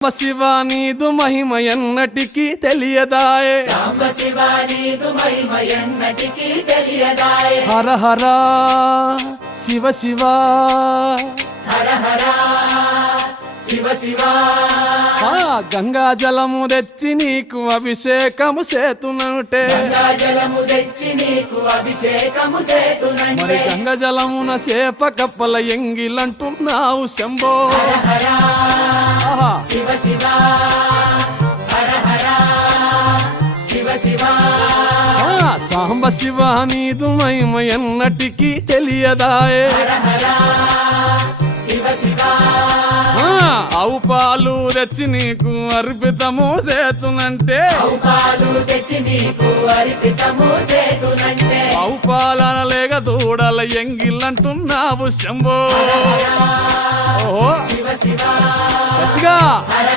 శివ నీదు మహిమ ఎన్నటికీ తెలియదాయే సాంబ శివ నీదు మహిమ ఎన్నటికీ తెలియదాయే హర హర శివ శివ హర హర శివ శివ గంగా జలము తెచ్చి నీకు అభిషేకము చేతునంటే గంగా జలము తెచ్చి నీకు అభిషేకము మరి చేతునంటే గంగ జలమున చేప కప్పల ఎంగిలంటున్నావు శంభో హర ఆహా. శివ శివ హర హర శివ శివ సాంబ శివ నీదు మహిమ ఎన్నటికీ తెలియదాయే హర హర శివ శివ ఆవు పాలు తెచ్చి నీకు అర్పితము చేతునంటే ఆవు పాలు తెచ్చి నీకు అర్పితము చేతునంటే ఆవు పాలన లేక దూడల ఎంగిలంటున్నావు శంభో ఓహో శివ శివ గట్టిగా హర